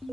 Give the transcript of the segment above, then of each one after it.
Hi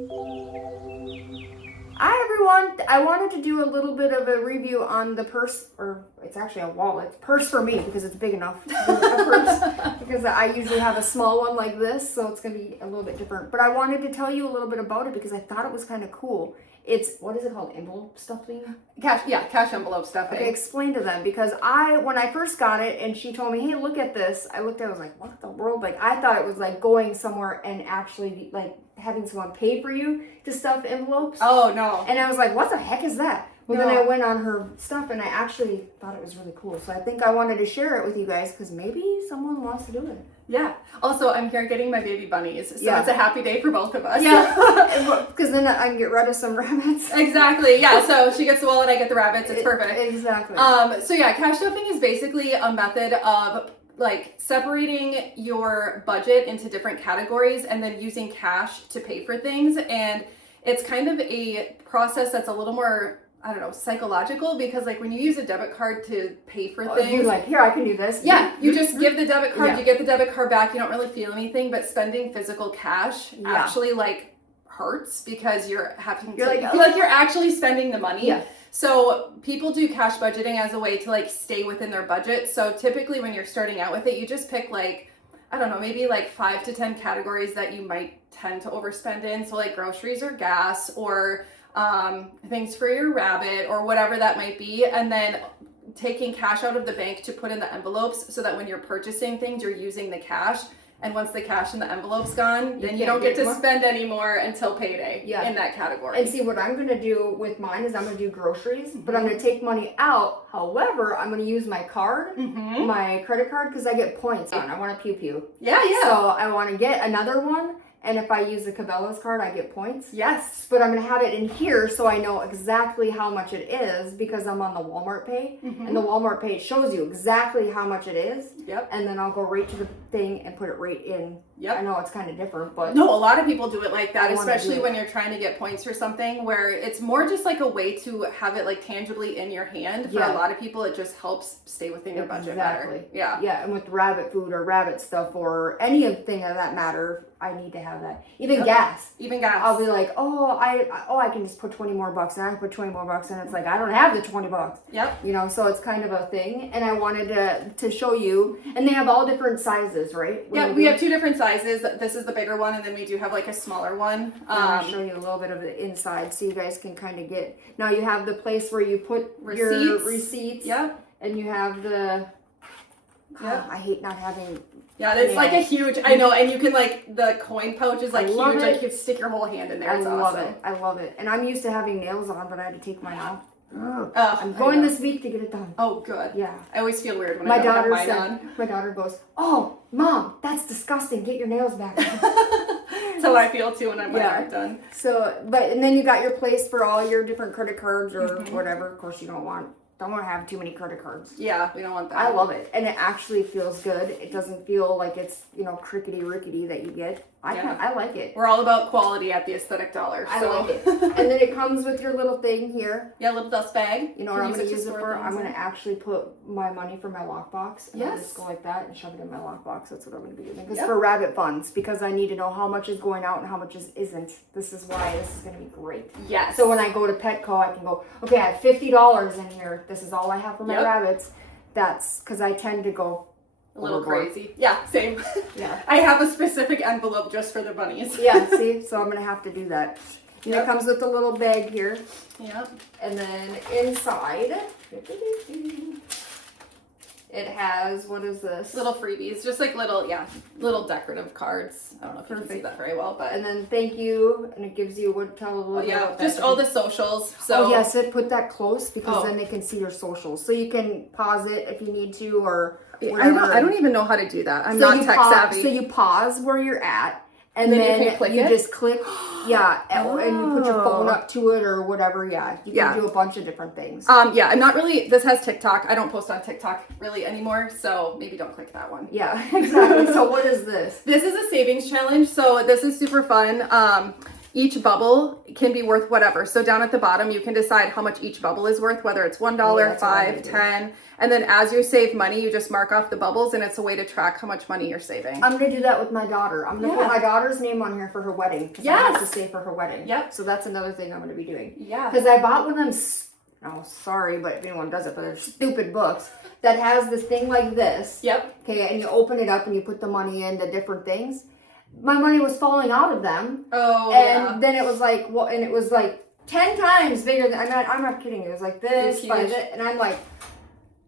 everyone! I wanted to do a little bit of a review on the purse, or it's actually a wallet. Purse for me because it's big enough to be a purse, because I usually have a small one like this, so it's going to be a little bit different. But I wanted to tell you a little bit about it because I thought it was kind of cool. It's, what is it called? Envelope stuffing? Cash envelope stuffing. Okay, explain to them, because when I first got it and she told me, hey, look at this, I looked at it, I was like, what the world? Like, I thought it was like going somewhere and actually like having someone pay for you to stuff envelopes. Oh, no. And I was like, what the heck is that? Well, No. then I went on her stuff and I actually thought it was really cool. So I think I wanted to share it with you guys because maybe someone wants to do it. Yeah. Also, I'm here getting my baby bunnies, so Yeah. it's a happy day for both of us. Yeah, because then I can get rid of some rabbits. Exactly. Yeah. So she gets the wallet, I get the rabbits. It's perfect. Exactly. So yeah, cash stuffing is basically a method of like separating your budget into different categories and then using cash to pay for things. And it's kind of a process that's a little more, I don't know, psychological, because like when you use a debit card to pay for things, you're like, here, I can do this. yeah, you just give the debit card, Yeah. you get the debit card back, you don't really feel anything, but spending physical cash actually like hurts because you're having to, you feel like you're actually spending the money. Yeah. So people do cash budgeting as a way to like stay within their budget. So typically when you're starting out with it, you just pick like, I don't know, maybe like 5 to 10 categories that you might tend to overspend in. So like groceries or gas or things for your rabbit or whatever that might be. And then taking cash out of the bank to put in the envelopes so that when you're purchasing things, you're using the cash. And once the cash in the envelope's gone, then you don't get to spend anymore until payday in that category. And see, what I'm going to do with mine is I'm going to do groceries, but I'm going to take money out. However, I'm going to use my card, my credit card, because I get points on. I want a pew-pew. Yeah, yeah. So I want to get another one. And if I use the Cabela's card, I get points. Yes. But I'm going to have it in here so I know exactly how much it is because I'm on the Walmart Pay. And the Walmart Pay shows you exactly how much it is. Yep. And then I'll go right to the thing and put it right in. Yep. I know it's kind of different, but... No, a lot of people do it like that, I wanna especially do it. when you're trying to get points for something where it's more just like a way to have it like tangibly in your hand. For a lot of people, it just helps stay within your budget better. Yeah. Yeah, and with rabbit food or rabbit stuff or anything of that matter, I need to have that. Even gas. Even gas. I'll be like, I can just put 20 more bucks in. I can put 20 more bucks in. It's like, I don't have the 20 bucks. Yep. You know, so it's kind of a thing. And I wanted to show you, and they have all different sizes, right? Yeah, we have 2 different sizes. This is the bigger one, and then we do have like a smaller one. I'll show you a little bit of the inside so you guys can kind of get. Now you have the place where you put your receipts. Yep. And you have the. Yep. I hate not having. Yeah, it's like a huge. I know, and you can like the coin pouch is like huge. Like you can stick your whole hand in there. It's awesome. I love it. And I'm used to having nails on, but I had to take mine off. I'm going this week to get it done. Oh, good. Yeah. I always feel weird when I don't have mine on. My daughter goes, "Oh, Mom, that's disgusting. Get your nails back." That's how I feel too when I'm done. So, and then you got your place for all your different credit cards or whatever. Of course, you don't want to have too many credit cards. Yeah, we don't want that. I love it, and it actually feels good. It doesn't feel like it's crickety rickety that you get. I like it. We're all about quality at the Aesthetic Dollar. I like it. And then it comes with your little thing here. Yeah, little dust bag. You know what I'm going to use it for? I'm going to actually put my money for my lockbox. And I'll just go like that and shove it in my lockbox. That's what I'm going to be using. Because for rabbit funds, because I need to know how much is going out and how much isn't. This is why this is going to be great. Yes. So when I go to Petco, I can go, okay, I have $50 in here. This is all I have for my rabbits. That's because I tend to go a little crazy. Yeah, same. Yeah. I have a specific envelope just for the bunnies. Yeah, see? So I'm going to have to do that. And it comes with a little bag here. Yep. And then inside, it has, what is this? Little freebies, just like little decorative cards. I don't know if you can see that very well, but. And then thank you, and it gives you tell a little bit about just all the socials. So. Oh yes, put that close because then they can see your socials. So you can pause it if you need to, or whatever. I don't even know how to do that. I'm not tech savvy. So you pause where you're at. And then you just click, and you put your phone up to it or whatever. Yeah, you can do a bunch of different things. Yeah, I'm not really. This has TikTok. I don't post on TikTok really anymore, so maybe don't click that one. Yeah, exactly. So what is this? This is a savings challenge. So this is super fun. each bubble can be worth whatever. So down at the bottom, you can decide how much each bubble is worth, whether it's $1, that's what I'm $5, $10. And then as you save money, you just mark off the bubbles, and it's a way to track how much money you're saving. I'm gonna do that with my daughter. I'm gonna put my daughter's name on here for her wedding. Because I have to save for her wedding. Yep. So that's another thing I'm gonna be doing. Yeah. Because I bought one of them. Oh, sorry, but if anyone does it, but they're stupid books that has this thing like this. Yep. Okay, and you open it up and you put the money in the different things. My money was falling out of them. Oh, and then it was like, well, and it was like 10 times bigger than, I'm not kidding. It was like this, by this, and I'm like,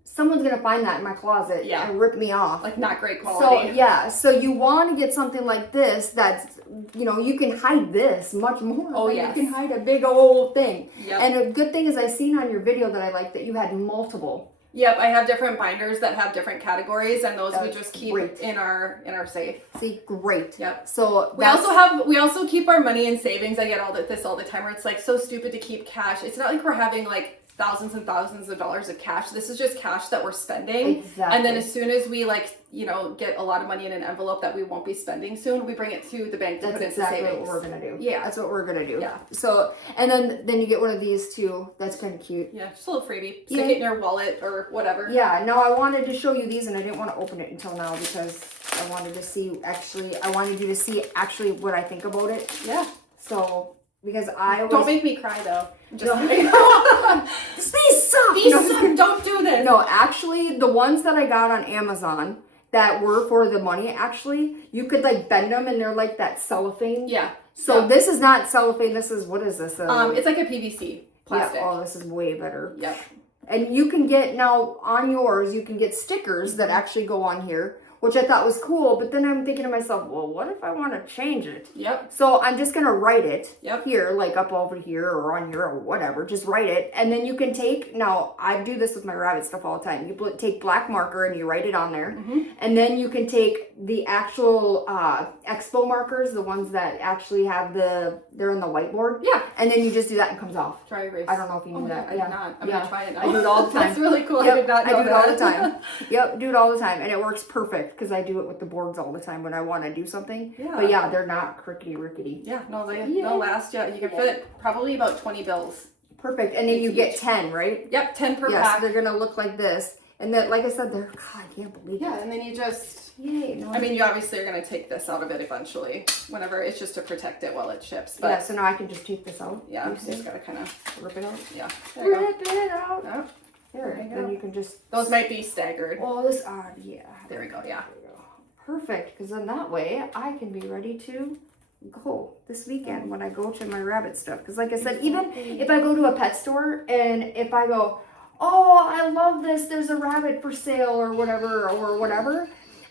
someone's gonna find that in my closet and rip me off. Like not great quality. So yeah, so you want to get something like this that's, you know, you can hide this much more. Oh, like yes. You can hide a big old thing. Yep. And a good thing is I seen on your video that I liked that you had multiple. Yep, I have different binders that have different categories, and those we just keep great. in our safe. See, great. Yep. So we also keep our money in savings. I get this all the time where it's like so stupid to keep cash. It's not like we're having like thousands and thousands of dollars of cash. This is just cash that we're spending. Exactly. And then as soon as we get a lot of money in an envelope that we won't be spending soon, we bring it to the bank to put into savings. That's exactly what we're gonna do. Yeah. That's what we're gonna do. Yeah. So, and then you get one of these too. That's kind of cute. Yeah, just a little freebie. Stick it in your wallet or whatever. Yeah. No, I wanted to show you these, and I didn't want to open it until now because I wanted to see I wanted you to see actually what I think about it. Yeah. So. Because I was... Don't make me cry though. Just These suck! Don't do this. No, actually, the ones that I got on Amazon that were for the money, actually, you could like bend them and they're like that cellophane. Yeah. So this is not cellophane. This is, what is this? It's like a PVC plastic. Yeah, oh, this is way better. Yep. And you can get, now on yours, you can get stickers that actually go on here, which I thought was cool, but then I'm thinking to myself, well, what if I want to change it? Yep. So I'm just going to write it here, like up over here or on here or whatever. Just write it. And then you can take, now I do this with my rabbit stuff all the time. You take black marker and you write it on there. Mm-hmm. And then you can take the actual expo markers, the ones that actually have they're in the whiteboard. Yeah. And then you just do that and it comes off. Dry erase. I don't know if you knew that. I did not. I'm going to try it now. I do it all the time. That's really cool. Yep, I did not know I do that. it all the time. Yep, do it all the time. And it works perfect because I do it with the boards all the time when I want to do something. Yeah. But yeah, they're not crickety-rickety. Yeah, no, they'll last you. You can fit probably about 20 bills. Perfect. And then you get 10, right? Yep, 10 per yes, pack. They're going to look like this. And then, like I said, God, I can't believe it. Yeah, and then you just... Yay. No, I mean, you obviously are going to take this out of it eventually. Whenever, it's just to protect it while it ships. But yeah, so now I can just take this out. Yeah, you just got to kind of rip it out. Yeah. Rip it out. Oh, there you go. Then you can just... Those might be staggered. Oh, this... yeah. There we go, yeah. Perfect, because then that way I can be ready to go this weekend when I go to my rabbit stuff. Because like I said, even if I go to a pet store and if I go, oh, I love this, there's a rabbit for sale or whatever,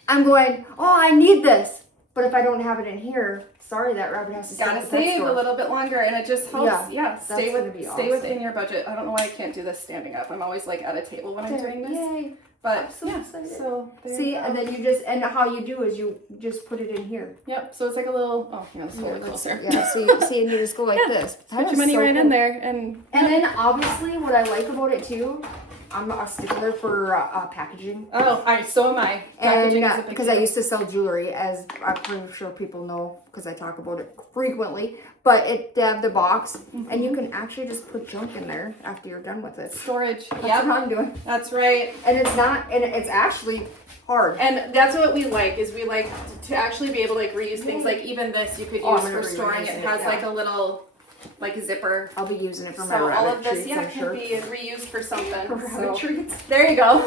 I'm going, oh, I need this. But if I don't have it in here, sorry, that rabbit has to stay gotta save a little bit longer, and it just helps. Yeah, stay within your budget. I don't know why I can't do this standing up. I'm always like at a table when I'm doing this. Yay. But so yeah, excited. so see, and then you just, and how you do is you just put it in here. Yep. So it's like a little. Oh, yeah, let's hold it closer. Yeah. So you see, and you just go like this. Put your money right in there, and then obviously what I like about it too, I'm a stickler for packaging. Oh, so am I. Packaging and because I used to sell jewelry, as I'm pretty sure people know because I talk about it frequently. But they have the box, and you can actually just put junk in there after you're done with it. Storage. That's what I'm doing. That's right. And it's not, and it's actually hard. And that's what we like, is we like to actually be able to like reuse things. Like even this you could use for storing. It has like a little like zipper. I'll be using it for my rabbit all of this, treats, I'm can sure. be reused for something. For rabbit treats. There you go.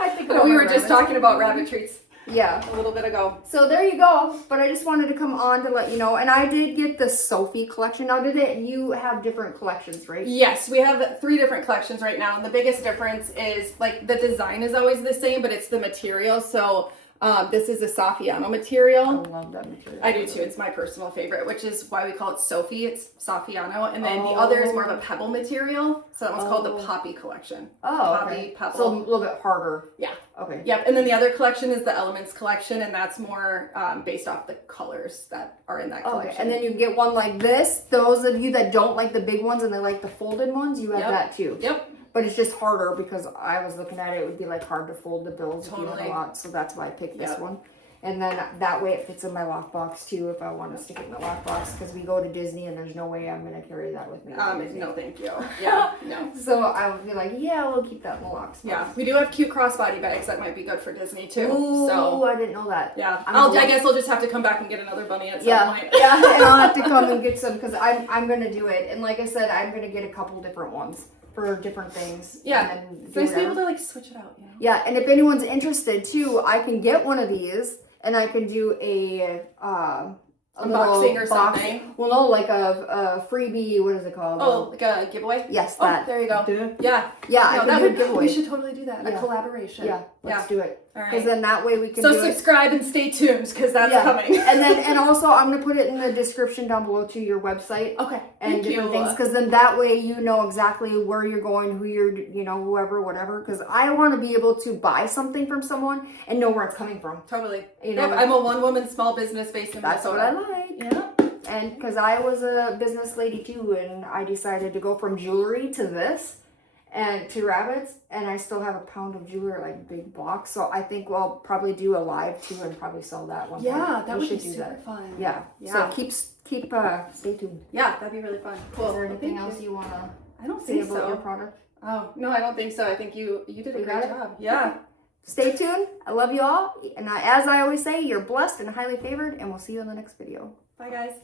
I think we were just talking about rabbit treats. Yeah. A little bit ago. So there you go. But I just wanted to come on to let you know. And I did get the Sophie collection. Now, you have different collections, right? Yes, we have 3 different collections right now. And the biggest difference is like the design is always the same, but it's the material. So this is a Saffiano material. I love that material. I do too. It's my personal favorite, which is why we call it Sophie. It's Saffiano. And then the other is more of a pebble material. So that one's called the Poppy collection. Oh, Poppy, okay. Pebble. So a little bit harder. Yeah. Okay. Yep. And then the other collection is the Elements collection, and that's more based off the colors that are in that collection. Okay. And then you get one like this. Those of you that don't like the big ones and they like the folded ones, you have that too. Yep. But it's just harder because I was looking at it. It would be like hard to fold the bills if you have a Totally. lot. So that's why I picked this one. And then that way it fits in my lockbox too if I want to stick it in the lockbox, because we go to Disney and there's no way I'm going to carry that with me. No, thank you. Yeah, no. So I would be like, yeah, we'll keep that in the lockbox. Yeah, we do have cute crossbody bags that might be good for Disney too. Ooh, so I didn't know that. yeah, I guess we'll just have to come back and get another bunny at some point. Yeah, and I'll have to come and get some, because I'm going to do it. And like I said, I'm going to get a couple different ones for different things. Yeah, and then it's nice to be able to like switch it out, you know? Yeah, and if anyone's interested too, I can get one of these and I can do a unboxing or something. Well, no, like a freebie. What is it called? Oh, like a giveaway? Yes, that. Oh, there you go. Yeah. Yeah, No, we should totally do that. Yeah. A collaboration. Yeah, let's do it. All right. Because then that way we can So do subscribe and stay tuned, because that's coming. and also I'm gonna put it in the description down below to your website. Okay. And different things, because then that way you know exactly where you're going, who you're, whoever, whatever. Because I want to be able to buy something from someone and know where it's coming from. Totally. You know, I'm a one-woman small business based in that's Minnesota. what I like. Yeah. And because I was a business lady too, and I decided to go from jewelry to this and to rabbits, and I still have a pound of jewelry, like big box. So I think we'll probably do a live too and probably sell that one. Yeah, that we would be should do super that. fun. Yeah. So stay tuned. Yeah, that'd be really fun. Cool. Is there anything else you wanna I don't say think about so. your product? Oh no, I don't think so. I think you did a You great got it? job. Yeah. Stay tuned. I love you all. And as I always say, you're blessed and highly favored, and we'll see you in the next video. Bye guys.